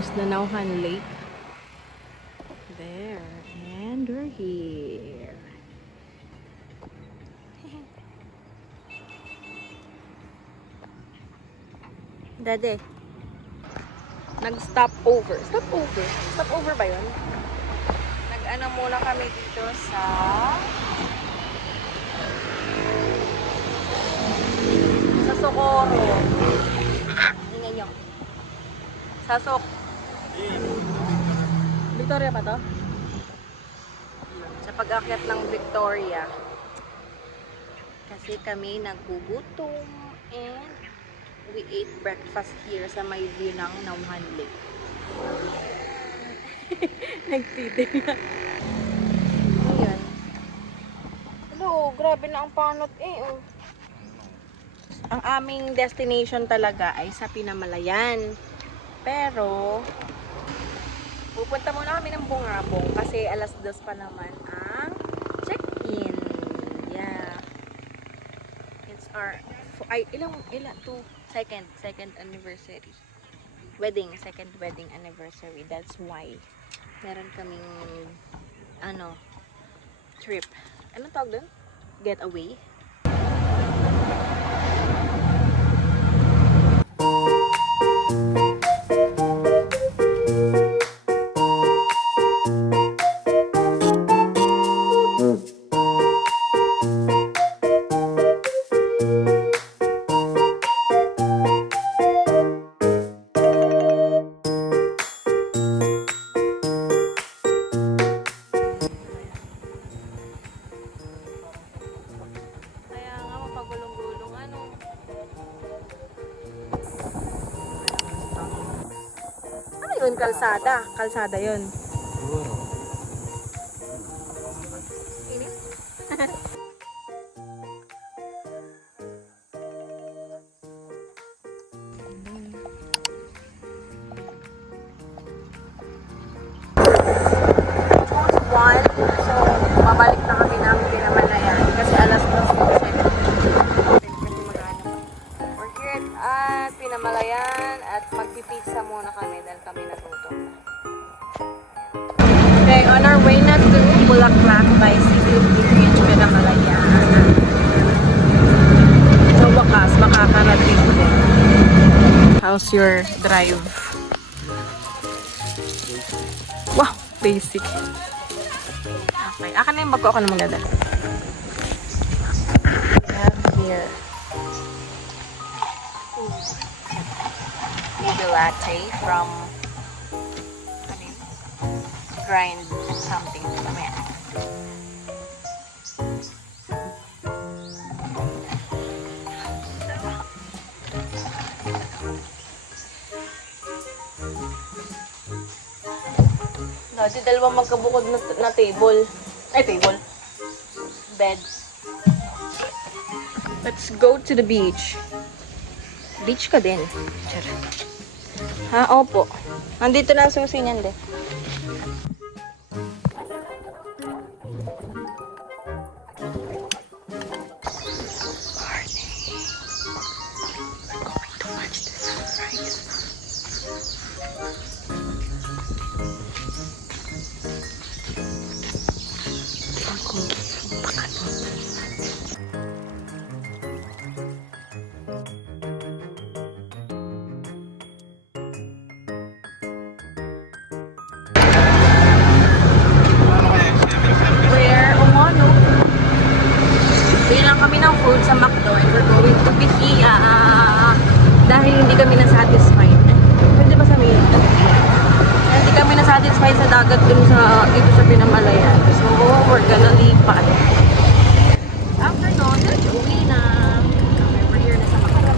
There's the Nauhan Lake. There. And we're here. Dade. Nag-stop over. Stop over? Stop over ba yun? Nag-ano muna kami dito sa Socorro. Ingay nyo. Sa Victoria pa to? Sa pag-akyat ng Victoria. Kasi kami naggugutom and we ate breakfast here sa may view ng Nauhan Lake. Nagtiting na. Ayan. Hello, grabe na ang panot eh. Oh. Ang aming destination talaga ay sa Pinamalayan. Pero, pupunta muna kami ng Bungabong kasi alas 2 pa naman ang check-in. Yeah. It's our, second anniversary. Second wedding anniversary. That's why meron kaming, trip. Anong tawag dun? Getaway? Yun, kalsada yun. Init? So, babalik na kami ng Pinamalayan kasi alas 2 we're here at Pinamalayan at magpipizza muna kami dahil kami nagutom. Okay, on our way na to Bulaklak by City of Greenwich, Pinamalayan. So, wakas, makakarating din. How's your drive? Wow, basic. Okay, akin na yung bago, ako na magdadala. We have here the latte from grind something. Mamaya. Dati dalawang magkabukod na table. Ay, table. Bed. Let's go to the beach. Beach ka din. Ha, opo. Nandito na ang susi niyan, de. Kami ng food sa McDo and we're going to Pitia dahil hindi kami na-satisfied. Pwede ba sabihin? Hindi kami na-satisfied sa dagat dun dito sa Pinamalayan. So, we're gonna lipat. After nun, diretso uwi na. We're here na sa McDo.